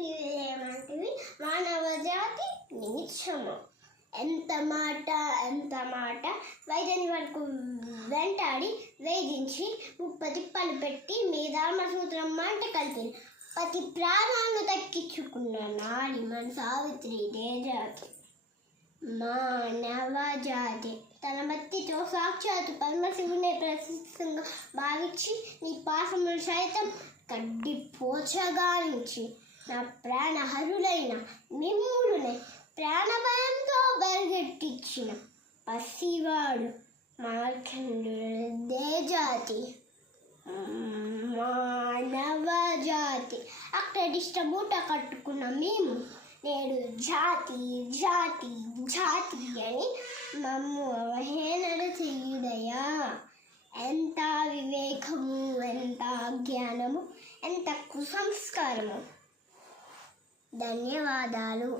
విజయమంటివి మానవ జాతి నిమిషము. ఎంత మాట వైద్యుని వరకు వెంటాడి వేధించి 30 తిప్పలు పెట్టి మీదామ సూత్రం మంట కలిపి పతి ప్రాణాలను దక్కించుకున్న నాడి మన సావిత్రి జాతి. మానవ జాతి తన భక్తితో సాక్షాత్తు పరమశివునే ప్రశస్తంగా భావించి నీ పాసములు సైతం కడ్డి పోచగానించి నా ప్రాణహరులైన మిమ్ముడునే ప్రాణభయంతో బరిగెట్టించిన పసివాడు మార్కండుడే జాతి. మానవ జాతి అక్కడిష్ట మూట కట్టుకున్న మేము నేడు జాతి జాతి జాతి అని మమ్ము అవహేళన చేయుదయా. ఎంత వివేకము, ఎంత జ్ఞానము, ఎంత కుసంస్కారము. ధన్యవాదాలు.